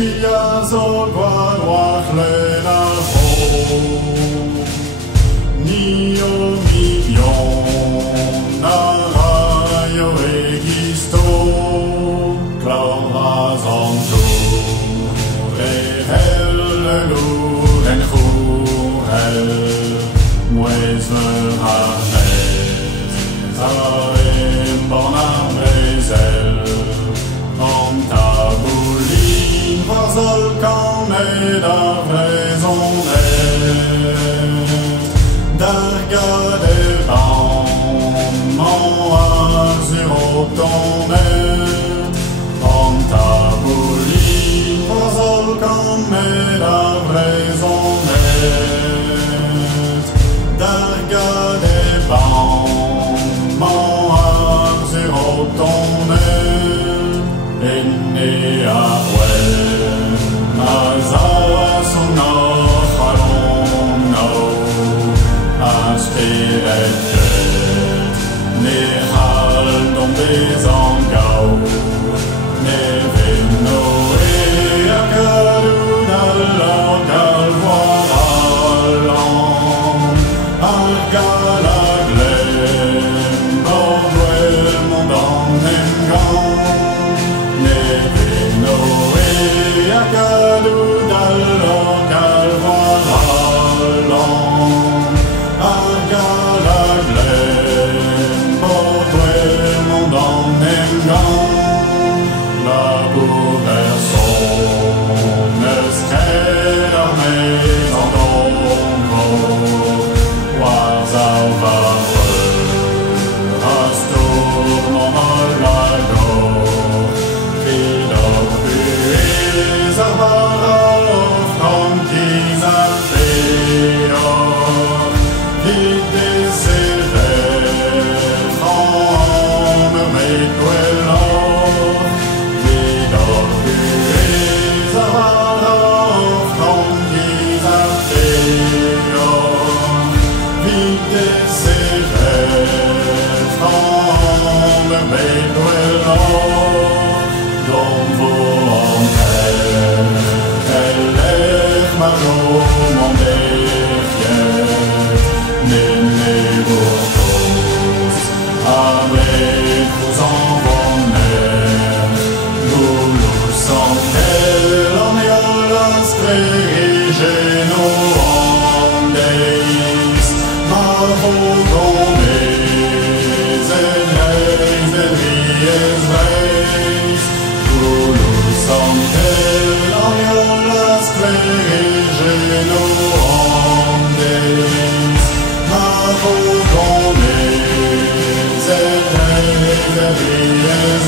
Filhas ao guarda plena ni o million naraio registo claras on e helle luren hel mues harnes zaim bonam rezel om tabulin varzol kan med av raison där gade sur automnet om tabulin varzol kan med av raison där gade sur automnet inni a wen azas no halon no aspiret ne hal dom des angau ne vino e acadun alla galvoalan al galaglen borduel mondan engan ne vino e acadun alla galvoalan al galaglen borduel mondan engan la bouversones kräder med en dombo was au varför stor normalago vidare bys vara framtida fler vid desirer framme med dueller vidare bys vara framtida fler vid desirer framme med dueller de våren eller marom om det Nene bortos, avec vos envonnés, nous sommes en yolas frigeno andeis, ma vogones, en vies reis, nous sommes en yolas frigeno andeis, ma vogones, en vies